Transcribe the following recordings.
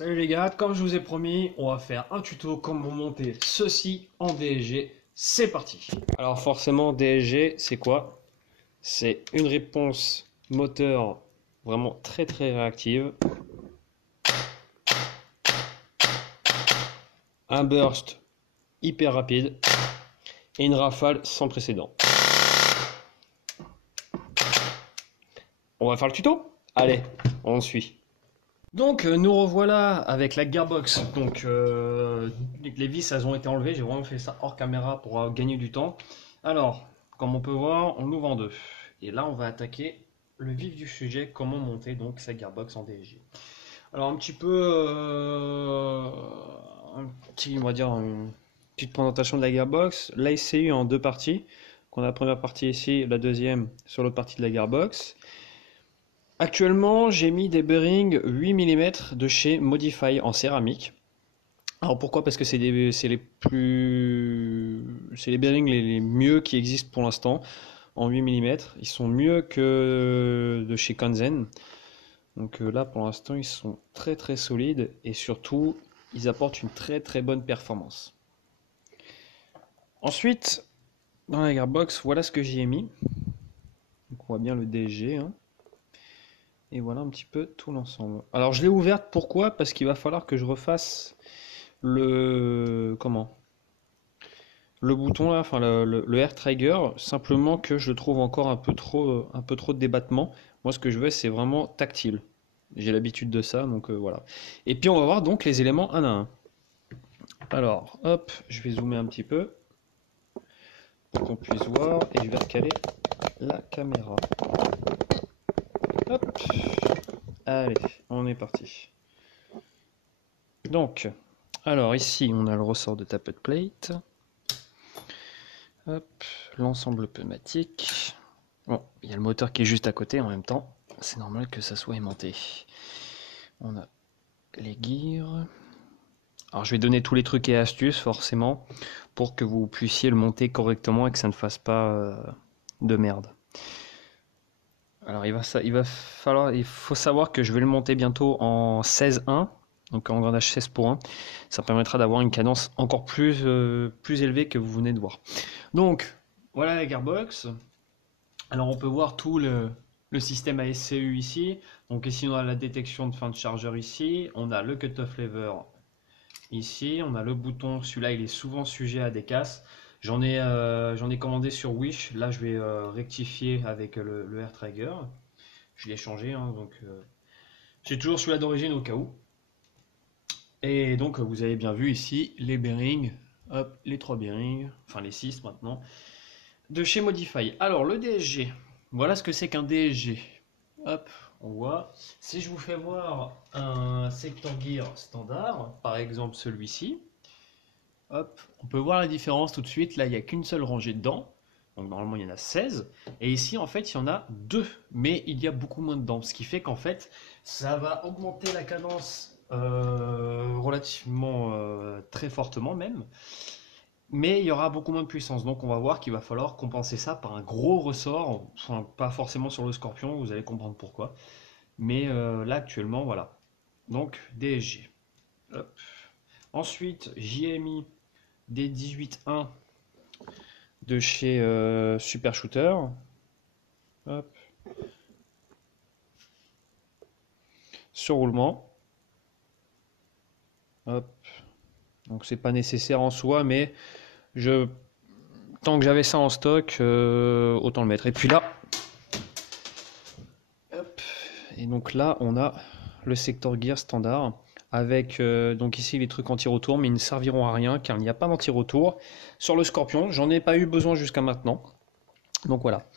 Salut les gars, comme je vous ai promis, on va faire un tuto comment monter ceci en DSG. C'est parti. Alors forcément, DSG, c'est quoi? C'est une réponse moteur vraiment très réactive, un burst hyper rapide et une rafale sans précédent. On va faire le tuto? Allez, on suit. Donc nous revoilà avec la gearbox. Donc les vis elles ont été enlevées, j'ai vraiment fait ça hors caméra pour gagner du temps. Alors, comme on peut voir, on l'ouvre en deux. Et là on va attaquer le vif du sujet, comment monter donc sa gearbox en DSG. Alors un petit peu on va dire une petite présentation de la gearbox. L'ACU en deux parties. On a la première partie ici, la deuxième sur l'autre partie de la gearbox. Actuellement, j'ai mis des bearings 8 mm de chez Modify en céramique. Alors pourquoi? Parce que c'est les bearings les mieux qui existent pour l'instant en 8 mm. Ils sont mieux que de chez Kanzen. Donc là, pour l'instant, ils sont très solides et surtout, ils apportent une très bonne performance. Ensuite, dans la gearbox, voilà ce que j'y ai mis. Donc on voit bien le DSG, hein. Et voilà un petit peu tout l'ensemble. Alors je l'ai ouverte, pourquoi? Parce qu'il va falloir que je refasse le bouton là, enfin le air trigger, simplement que je le trouve encore un peu trop de débattement. Moi ce que je veux c'est vraiment tactile. J'ai l'habitude de ça, donc voilà. Et puis on va voir donc les éléments un à un. Alors hop, je vais zoomer un petit peu pour qu'on puisse voir et je vais recaler la caméra. Hop, allez, on est parti. Donc, alors ici on a le ressort de tappet plate. Hop, l'ensemble pneumatique. Bon, il y a le moteur qui est juste à côté en même temps. C'est normal que ça soit aimanté. On a les gears. Alors je vais donner tous les trucs et astuces forcément pour que vous puissiez le monter correctement et que ça ne fasse pas de merde. Alors il faut savoir que je vais le monter bientôt en 16.1, donc en engrenage 16:1. Ça permettra d'avoir une cadence encore plus élevée que vous venez de voir. Donc voilà la gearbox. Alors on peut voir tout le système ASCU ici. Donc ici on a la détection de fin de chargeur ici. On a le cut-off lever ici. On a le bouton. Celui-là il est souvent sujet à des casses. J'en ai commandé sur Wish. Là je vais rectifier avec le air trigger. Je l'ai changé. Hein, donc j'ai toujours celui-là d'origine au cas où. Et donc vous avez bien vu ici les bearings. Hop, les 3 bearings. Enfin les 6 maintenant. De chez Modify. Alors le DSG. Voilà ce que c'est qu'un DSG. Hop, on voit. Si je vous fais voir un sector gear standard, par exemple celui-ci, hop, on peut voir la différence tout de suite. Là, il n'y a qu'une seule rangée dedans. Donc normalement, il y en a 16. Et ici, en fait, il y en a 2. Mais il y a beaucoup moins dedans. Ce qui fait qu'en fait, ça va augmenter la cadence relativement très fortement même. Mais il y aura beaucoup moins de puissance, donc on va voir qu'il va falloir compenser ça par un gros ressort, enfin pas forcément sur le Scorpion, vous allez comprendre pourquoi. Mais là actuellement, voilà. Donc DSG. Hop. Ensuite, j'y ai mis des 18.1 de chez Super Shooter. Hop. Sur roulement. Hop. Donc c'est pas nécessaire en soi, mais tant que j'avais ça en stock, autant le mettre. Et puis là, hop, et donc là, on a le sector gear standard avec donc ici les trucs anti-retour, mais ils ne serviront à rien car il n'y a pas d'anti-retour sur le Scorpion. J'en ai pas eu besoin jusqu'à maintenant. Donc voilà.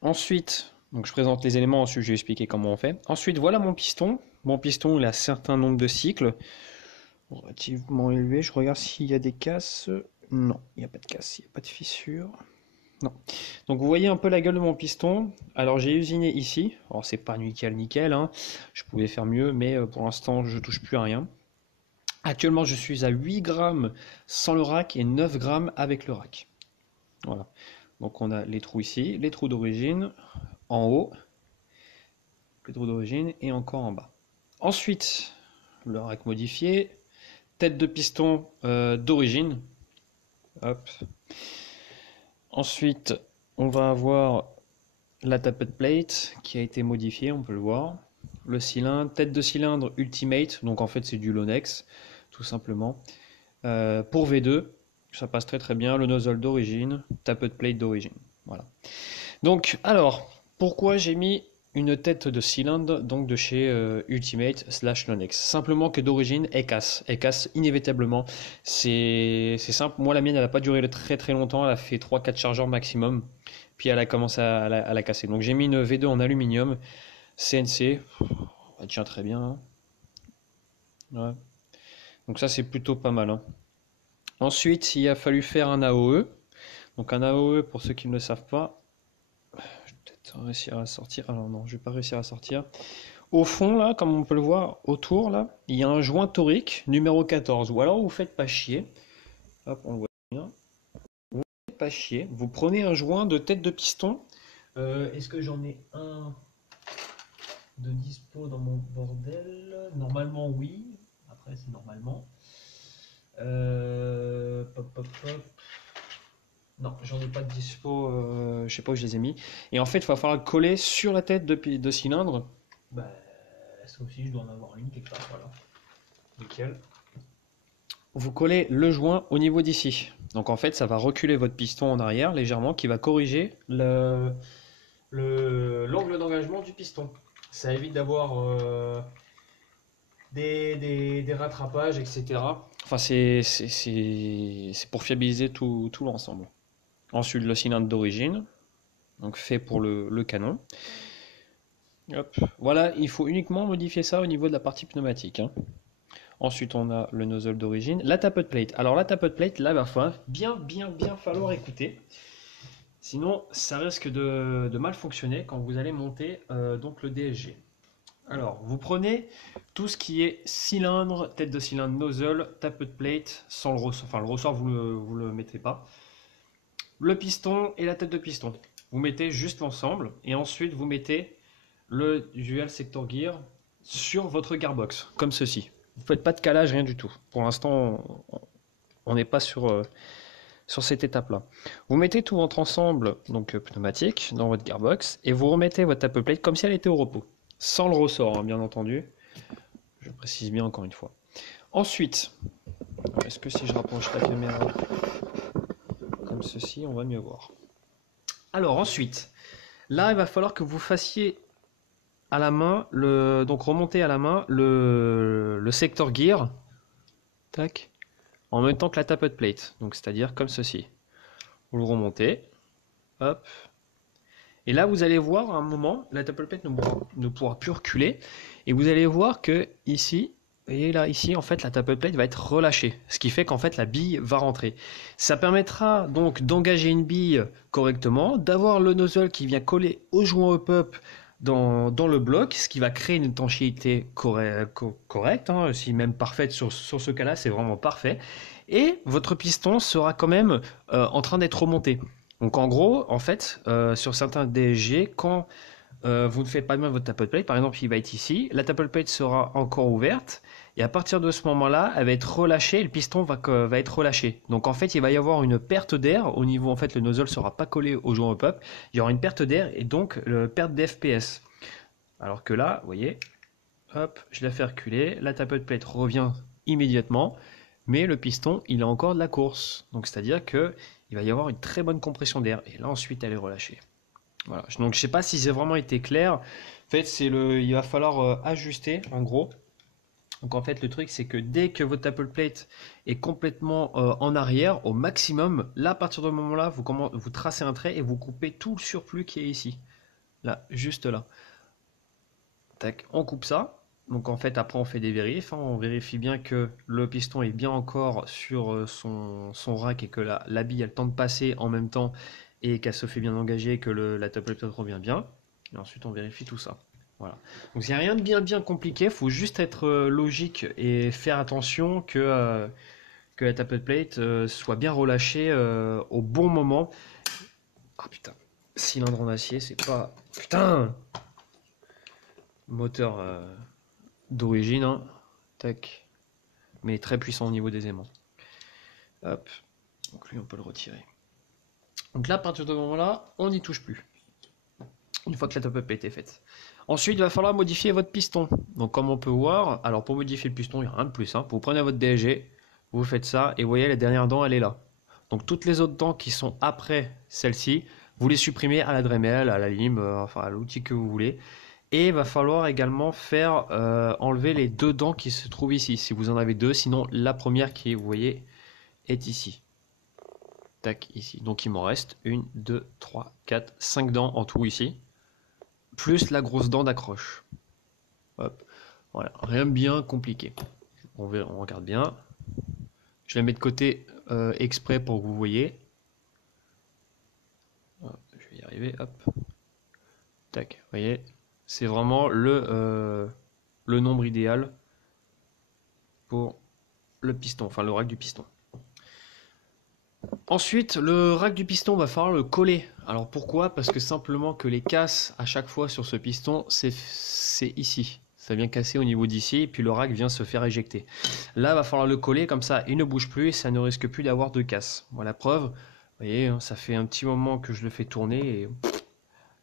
Ensuite, donc je présente les éléments, ensuite je vais expliquer comment on fait. Ensuite, voilà mon piston. Mon piston, il a un certain nombre de cycles relativement élevé. Je regarde s'il y a des casses. Non, il n'y a pas de casse, il n'y a pas de fissure. Non. Donc vous voyez un peu la gueule de mon piston. Alors j'ai usiné ici. Alors c'est pas nickel, hein. Je pouvais faire mieux, mais pour l'instant je touche plus à rien. Actuellement je suis à 8 grammes sans le rack et 9 grammes avec le rack. Voilà. Donc on a les trous ici, les trous d'origine en haut, les trous d'origine et encore en bas. Ensuite, le rack modifié, tête de piston d'origine. Hop. Ensuite, on va avoir la tappet plate qui a été modifiée, on peut le voir. Le cylindre, tête de cylindre Ultimate, donc en fait c'est du Lonex, tout simplement. Pour V2, ça passe très très bien. Le nozzle d'origine, tappet plate d'origine. Voilà. Donc, alors, pourquoi j'ai mis une tête de cylindre donc de chez Ultimate / Lonex? Simplement que d'origine, elle casse inévitablement. C'est simple. Moi, la mienne, elle n'a pas duré très très longtemps. Elle a fait 3-4 chargeurs maximum. Puis elle a commencé à la casser. Donc, j'ai mis une V2 en aluminium CNC. Elle tient très bien, hein. Ouais. Donc, ça, c'est plutôt pas mal, hein. Ensuite, il a fallu faire un AOE. Donc, un AOE, pour ceux qui ne le savent pas, je vais peut-être réussir à sortir. Alors, non, je vais pas réussir à sortir. Au fond, là, comme on peut le voir, autour, là, il y a un joint torique numéro 14. Ou alors, vous faites pas chier. Hop, on le voit bien. Vous faites pas chier. Vous prenez un joint de tête de piston. Est-ce que j'en ai un de dispo dans mon bordel? Normalement, oui. Après, c'est normalement. Pop, pop, pop. Non, j'en ai pas de dispo. Je sais pas où je les ai mis. Et en fait, il va falloir le coller sur la tête de cylindre. Bah, ça aussi, je dois en avoir une quelque part. Voilà. Nickel. Vous collez le joint au niveau d'ici. Donc en fait, ça va reculer votre piston en arrière légèrement, qui va corriger l'angle d'engagement du piston. Ça évite d'avoir des rattrapages, etc. Enfin, c'est pour fiabiliser tout l'ensemble. Ensuite, le cylindre d'origine, donc fait pour le canon. Hop. Voilà, il faut uniquement modifier ça au niveau de la partie pneumatique, hein. Ensuite, on a le nozzle d'origine. La tappet plate. Alors, la tappet plate, là, il va falloir bien falloir écouter. Sinon, ça risque de mal fonctionner quand vous allez monter donc le DSG. Alors, vous prenez tout ce qui est cylindre, tête de cylindre, nozzle, tappet plate, sans le ressort. Enfin, le ressort, vous le mettez pas. Le piston et la tête de piston. Vous mettez juste l'ensemble. Et ensuite, vous mettez le dual sector gear sur votre gearbox, comme ceci. Vous ne faites pas de calage, rien du tout. Pour l'instant, on n'est pas sur cette étape-là. Vous mettez tout votre ensemble, donc pneumatique, dans votre gearbox, et vous remettez votre tappet plate comme si elle était au repos. Sans le ressort, hein, bien entendu. Je précise bien encore une fois. Ensuite, est-ce que si je rapproche la caméra comme ceci, on va mieux voir. Alors ensuite, là, il va falloir que vous fassiez à la main, donc remonter à la main le sector gear, tac, en même temps que la tappet plate, donc c'est-à-dire comme ceci. Vous le remontez, hop, et là vous allez voir à un moment, la tappet plate ne pourra plus reculer, et vous allez voir que ici, vous voyez là, ici en fait la tappet plate va être relâchée, ce qui fait qu'en fait la bille va rentrer. Ça permettra donc d'engager une bille correctement, d'avoir le nozzle qui vient coller au joint hop-up dans le bloc, ce qui va créer une étanchéité correcte, hein, si même parfaite sur ce cas-là, c'est vraiment parfait. Et votre piston sera quand même en train d'être remonté. Donc en gros, en fait, sur certains DSG, quand vous ne faites pas bien votre tappet plate, par exemple, il va être ici, la tappet plate sera encore ouverte, et à partir de ce moment-là, elle va être relâchée, et le piston va être relâché. Donc en fait, il va y avoir une perte d'air, au niveau, en fait, le nozzle ne sera pas collé au joint hop-up, il y aura une perte d'air, et donc perte d'FPS. Alors que là, vous voyez, hop, je la fais reculer, la tappet plate revient immédiatement, mais le piston, il a encore de la course. Donc c'est-à-dire que il va y avoir une très bonne compression d'air, et là ensuite elle est relâchée. Voilà. Donc je sais pas si c'est vraiment été clair. En fait, il va falloir ajuster en gros. Donc en fait, le truc c'est que dès que votre tappet plate est complètement en arrière, au maximum, là à partir de ce moment-là, vous tracez un trait et vous coupez tout le surplus qui est ici. Là, juste là. Tac, on coupe ça. Donc en fait, après on fait des vérifs, hein. On vérifie bien que le piston est bien encore sur son rack et que la bille a le temps de passer en même temps et qu'elle se fait bien engager, que la tappet plate revient bien. Et ensuite on vérifie tout ça. Voilà. Donc il n'y a rien de bien compliqué, il faut juste être logique et faire attention que la tappet plate soit bien relâchée au bon moment. Ah putain, cylindre en acier, c'est pas... Putain! Moteur d'origine, hein. Tac. Mais très puissant au niveau des aimants. Hop. Donc lui, on peut le retirer. Donc là, à partir de ce moment-là, on n'y touche plus. Une fois que la top-up a été faite. Ensuite, il va falloir modifier votre piston. Donc comme on peut voir, alors pour modifier le piston, il n'y a rien de plus simple. Vous prenez votre DSG, vous faites ça, et vous voyez, la dernière dent, elle est là. Donc toutes les autres dents qui sont après celle-ci, vous les supprimez à la Dremel, à la lime, enfin à l'outil que vous voulez. Et il va falloir également faire enlever les deux dents qui se trouvent ici, si vous en avez deux. Sinon, la première qui, vous voyez, est ici. Tac, ici. Donc il m'en reste 1, 2, 3, 4, 5 dents en tout ici. Plus la grosse dent d'accroche. Hop. Voilà, rien de bien compliqué. On regarde bien. Je la mets de côté exprès pour que vous voyez. Je vais y arriver, hop. Tac, vous voyez. C'est vraiment le nombre idéal pour le piston, enfin le rack du piston. Ensuite, le rack du piston, va falloir le coller. Alors pourquoi? Parce que simplement que les casses à chaque fois sur ce piston, c'est ici. Ça vient casser au niveau d'ici, et puis le rack vient se faire éjecter. Là, il va falloir le coller, comme ça, il ne bouge plus, et ça ne risque plus d'avoir de casse. Voilà la preuve. Vous voyez, ça fait un petit moment que je le fais tourner, et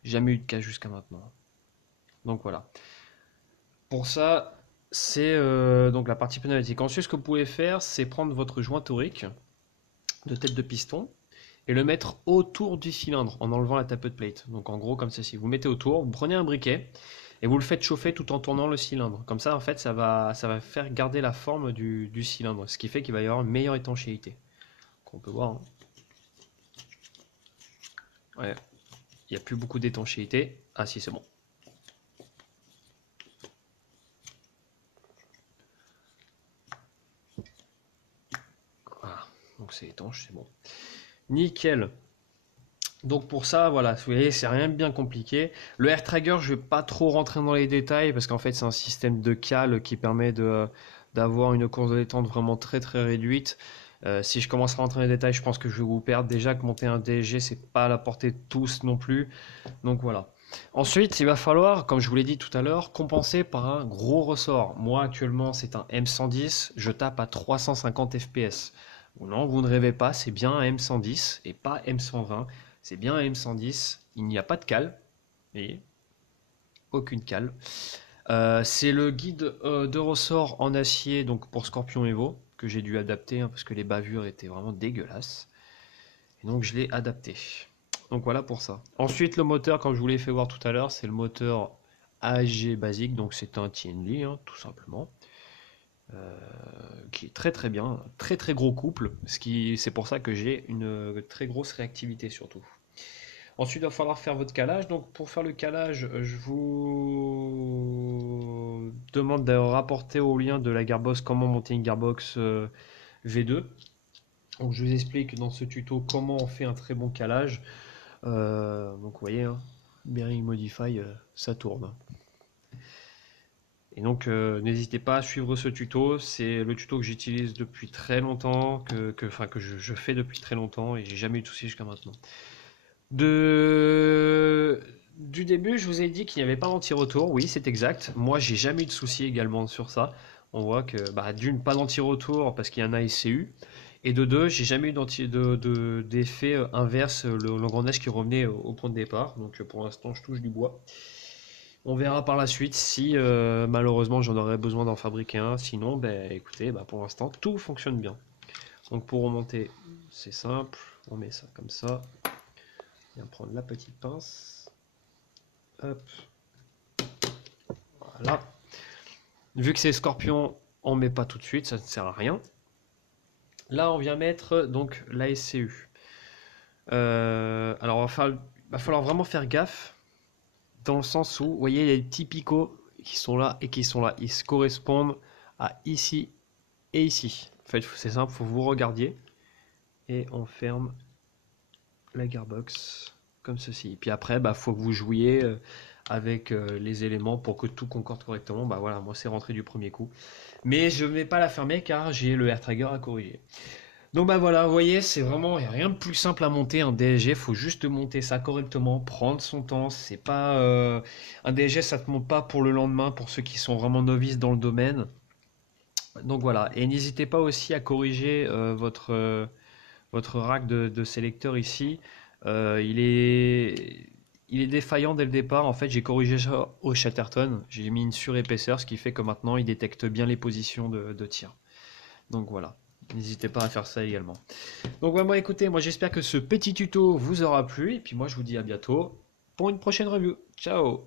jamais eu de casse jusqu'à maintenant. Donc voilà. Pour ça, c'est donc la partie pneumatique. Ensuite, ce que vous pouvez faire, c'est prendre votre joint torique de tête de piston et le mettre autour du cylindre en enlevant la tapered plate. Donc en gros comme ceci, vous mettez autour, vous prenez un briquet et vous le faites chauffer tout en tournant le cylindre. Comme ça en fait ça va faire garder la forme du cylindre, ce qui fait qu'il va y avoir une meilleure étanchéité. Donc, on peut voir. Hein. Ouais, il n'y a plus beaucoup d'étanchéité. Ah si, c'est bon. Voilà, donc c'est étanche, c'est bon. Nickel. Donc pour ça, voilà, vous voyez, c'est rien de bien compliqué. Le air trigger, je vais pas trop rentrer dans les détails parce qu'en fait, c'est un système de cale qui permet d'avoir une course de détente vraiment très très réduite. Si je commence à rentrer dans les détails, je pense que je vais vous perdre. Déjà que monter un DSG, c'est pas à la portée de tous non plus. Donc voilà. Ensuite, il va falloir, comme je vous l'ai dit tout à l'heure, compenser par un gros ressort. Moi, actuellement, c'est un M110. Je tape à 350 FPS. Non, vous ne rêvez pas, c'est bien un M110 et pas M120. C'est bien un M110. Il n'y a pas de cale. Et aucune cale. C'est le guide de ressort en acier donc pour Scorpion Evo que j'ai dû adapter hein, parce que les bavures étaient vraiment dégueulasses. Et donc je l'ai adapté. Donc voilà pour ça. Ensuite le moteur, comme je vous l'ai fait voir tout à l'heure, c'est le moteur AG basique, donc c'est un TND hein, tout simplement. Qui est très très bien, très très gros couple, c'est pour ça que j'ai une très grosse réactivité surtout. Ensuite, il va falloir faire votre calage. Donc, pour faire le calage, je vous demande de rapporter au lien de la Gearbox comment monter une Gearbox V2. Donc, je vous explique dans ce tuto comment on fait un très bon calage. Donc, vous voyez, hein, Bearing Modify, ça tourne. Et donc, n'hésitez pas à suivre ce tuto. C'est le tuto que j'utilise depuis très longtemps, que je fais depuis très longtemps et j'ai jamais eu de soucis jusqu'à maintenant. Du début, je vous ai dit qu'il n'y avait pas d'anti-retour. Oui, c'est exact. Moi, j'ai jamais eu de soucis également sur ça. On voit que, d'une, pas d'anti-retour parce qu'il y a un ASCU. Et de deux, j'ai jamais eu d'effet inverse, l'engrenage qui revenait au point de départ. Donc pour l'instant, je touche du bois. On verra par la suite si malheureusement j'en aurais besoin d'en fabriquer un. Sinon, écoutez, pour l'instant, tout fonctionne bien. Donc pour remonter, c'est simple. On met ça comme ça. Bien prendre la petite pince. Hop. Voilà. Vu que c'est Scorpion, on met pas tout de suite, ça ne sert à rien. Là, on vient mettre donc la SCU. Alors, va falloir vraiment faire gaffe dans le sens où, vous voyez, il y a des petits picots qui sont là et qui sont là. Ils se correspondent à ici et ici. En fait, c'est simple, il faut que vous regardiez. Et on ferme la gearbox comme ceci. Puis après, faut que vous jouiez avec les éléments pour que tout concorde correctement. Voilà, moi c'est rentré du premier coup. Mais je ne vais pas la fermer car j'ai le air trigger à corriger. Donc voilà, vous voyez, c'est vraiment, il n'y a rien de plus simple à monter un DSG, il faut juste monter ça correctement, prendre son temps, c'est pas... un DSG ça ne te monte pas pour le lendemain, pour ceux qui sont vraiment novices dans le domaine. Donc voilà, et n'hésitez pas aussi à corriger votre rack de sélecteur ici. Il est défaillant dès le départ. En fait, j'ai corrigé ça au Chatterton. J'ai mis une surépaisseur, ce qui fait que maintenant il détecte bien les positions de tir. Donc voilà, n'hésitez pas à faire ça également. Donc ouais, moi écoutez, moi j'espère que ce petit tuto vous aura plu. Et puis moi je vous dis à bientôt pour une prochaine review. Ciao!